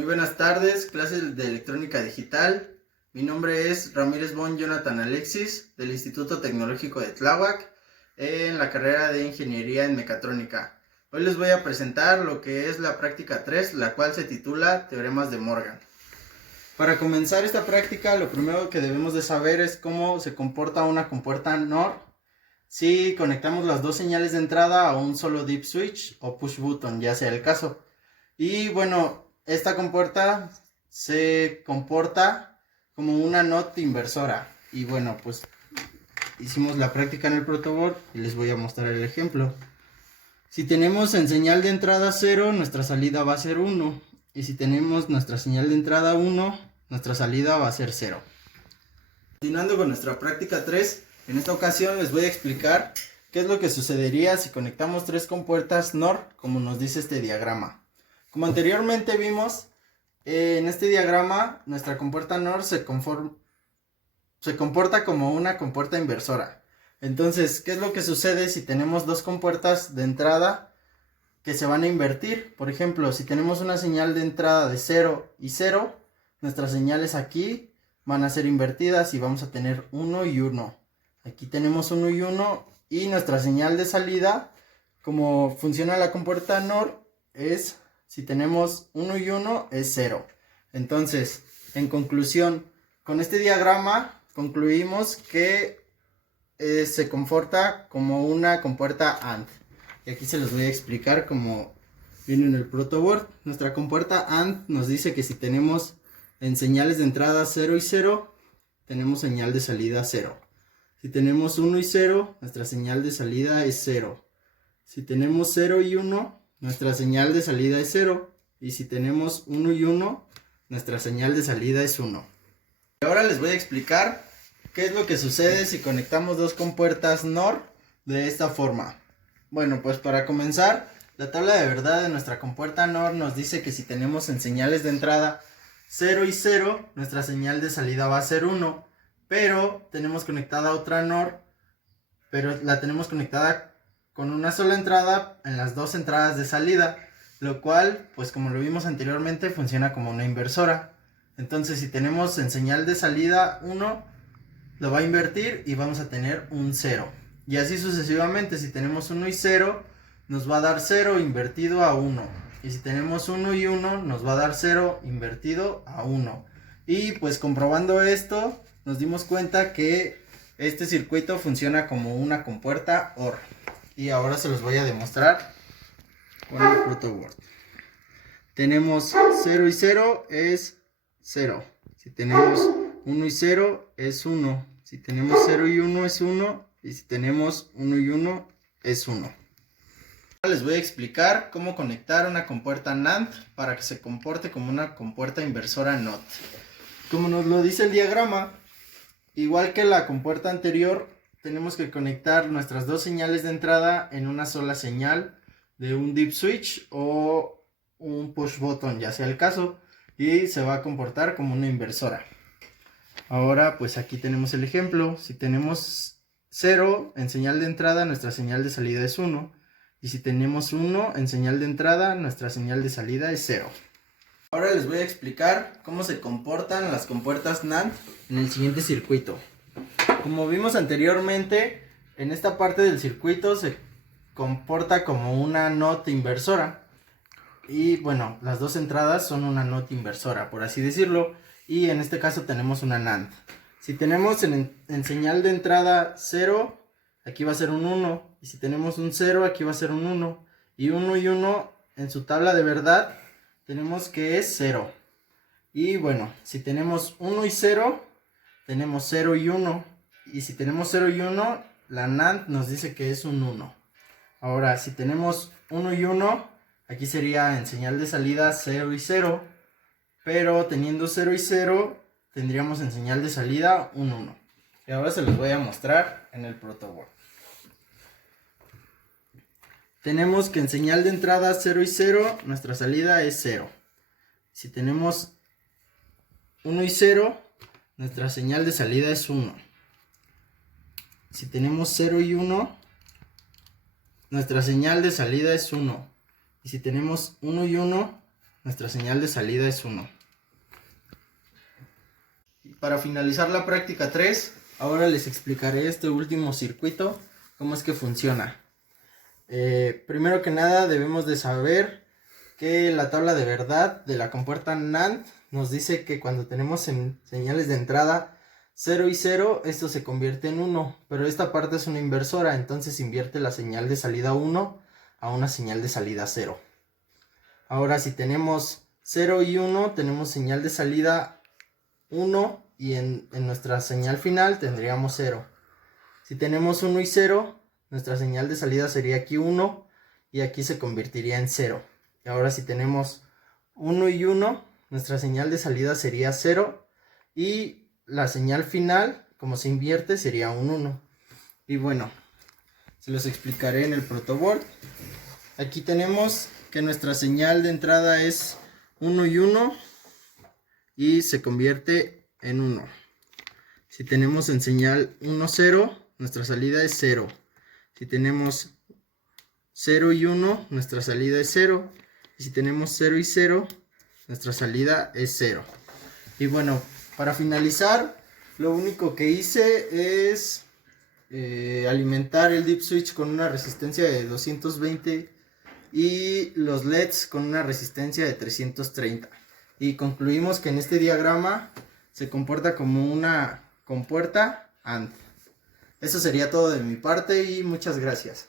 Muy buenas tardes, clases de electrónica digital. Mi nombre es Ramírez Bon Jonathan Alexis, del Instituto Tecnológico de Tláhuac, en la carrera de Ingeniería en Mecatrónica. Hoy les voy a presentar lo que es la práctica 3, la cual se titula Teoremas de Morgan. Para comenzar esta práctica, lo primero que debemos de saber es cómo se comporta una compuerta NOR si conectamos las dos señales de entrada a un solo dip switch o push button, ya sea el caso. Y bueno, esta compuerta se comporta como una NOT inversora. Y bueno, pues hicimos la práctica en el protoboard y les voy a mostrar el ejemplo. Si tenemos en señal de entrada 0, nuestra salida va a ser 1. Y si tenemos nuestra señal de entrada 1, nuestra salida va a ser 0. Continuando con nuestra práctica 3, en esta ocasión les voy a explicar qué es lo que sucedería si conectamos tres compuertas NOR, como nos dice este diagrama. Como anteriormente vimos, en este diagrama nuestra compuerta NOR se comporta como una compuerta inversora. Entonces, ¿qué es lo que sucede si tenemos dos compuertas de entrada que se van a invertir? Por ejemplo, si tenemos una señal de entrada de 0 y 0, nuestras señales aquí van a ser invertidas y vamos a tener 1 y 1. Aquí tenemos 1 y 1 y nuestra señal de salida, como funciona la compuerta NOR, es, si tenemos 1 y 1, es 0. Entonces, en conclusión, con este diagrama concluimos que se comporta como una compuerta AND. Y aquí se los voy a explicar como viene en el protoboard. Nuestra compuerta AND nos dice que si tenemos en señales de entrada 0 y 0, tenemos señal de salida 0. Si tenemos 1 y 0, nuestra señal de salida es 0. Si tenemos 0 y 1, nuestra señal de salida es 0. Y si tenemos 1 y 1, nuestra señal de salida es 1. Y ahora les voy a explicar qué es lo que sucede si conectamos dos compuertas NOR de esta forma. Bueno, pues para comenzar, la tabla de verdad de nuestra compuerta NOR nos dice que si tenemos en señales de entrada 0 y 0, nuestra señal de salida va a ser 1. Pero tenemos conectada otra NOR, pero la tenemos conectada con una sola entrada en las dos entradas de salida, lo cual, pues como lo vimos anteriormente, funciona como una inversora. Entonces, si tenemos en señal de salida 1, lo va a invertir y vamos a tener un 0. Y así sucesivamente, si tenemos 1 y 0, nos va a dar 0 invertido a 1. Y si tenemos 1 y 1, nos va a dar 0 invertido a 1. Y pues comprobando esto, nos dimos cuenta que este circuito funciona como una compuerta OR. Y ahora se los voy a demostrar con el protoboard. Tenemos 0 y 0 es 0. Si tenemos 1 y 0 es 1. Si tenemos 0 y 1 es 1. Y si tenemos 1 y 1 es 1. Ahora les voy a explicar cómo conectar una compuerta NAND para que se comporte como una compuerta inversora NOT. Como nos lo dice el diagrama, igual que la compuerta anterior, tenemos que conectar nuestras dos señales de entrada en una sola señal de un dip switch o un push button, ya sea el caso, y se va a comportar como una inversora. Ahora pues aquí tenemos el ejemplo. Si tenemos 0 en señal de entrada, nuestra señal de salida es 1, y si tenemos 1 en señal de entrada, nuestra señal de salida es 0. Ahora les voy a explicar cómo se comportan las compuertas NAND en el siguiente circuito. Como vimos anteriormente, en esta parte del circuito se comporta como una NOT inversora. Y bueno, las dos entradas son una NOT inversora, por así decirlo. Y en este caso tenemos una NAND. Si tenemos en señal de entrada 0, aquí va a ser un 1. Y si tenemos un 0, aquí va a ser un 1. Y 1 y 1 en su tabla de verdad tenemos que es 0. Y bueno, si tenemos 1 y 0, tenemos 0 y 1. Y si tenemos 0 y 1, la NAND nos dice que es un 1. Ahora, si tenemos 1 y 1, aquí sería en señal de salida 0 y 0. Pero teniendo 0 y 0, tendríamos en señal de salida un 1. Y ahora se los voy a mostrar en el protoboard. Tenemos que en señal de entrada 0 y 0, nuestra salida es 0. Si tenemos 1 y 0, nuestra señal de salida es 1. Si tenemos 0 y 1, nuestra señal de salida es 1. Y si tenemos 1 y 1, nuestra señal de salida es 1. Para finalizar la práctica 3, ahora les explicaré este último circuito, cómo es que funciona. Primero que nada debemos de saber que la tabla de verdad de la compuerta NAND nos dice que cuando tenemos señales de entrada 0 y 0, esto se convierte en 1, pero esta parte es una inversora, entonces invierte la señal de salida 1 a una señal de salida 0. Ahora si tenemos 0 y 1, tenemos señal de salida 1 y en nuestra señal final tendríamos 0. Si tenemos 1 y 0, nuestra señal de salida sería aquí 1 y aquí se convertiría en 0. Y ahora si tenemos 1 y 1, nuestra señal de salida sería 0 y la señal final, como se invierte, sería un 1. Y bueno, se los explicaré en el protoboard. Aquí tenemos que nuestra señal de entrada es 1 y 1 y se convierte en 1. Si tenemos en señal 1, 0, nuestra salida es 0. Si tenemos 0 y 1, nuestra salida es 0. Y si tenemos 0 y 0, nuestra salida es 0. Y bueno, para finalizar, lo único que hice es alimentar el dip switch con una resistencia de 220 y los LEDs con una resistencia de 330. Y concluimos que en este diagrama se comporta como una compuerta AND. Eso sería todo de mi parte y muchas gracias.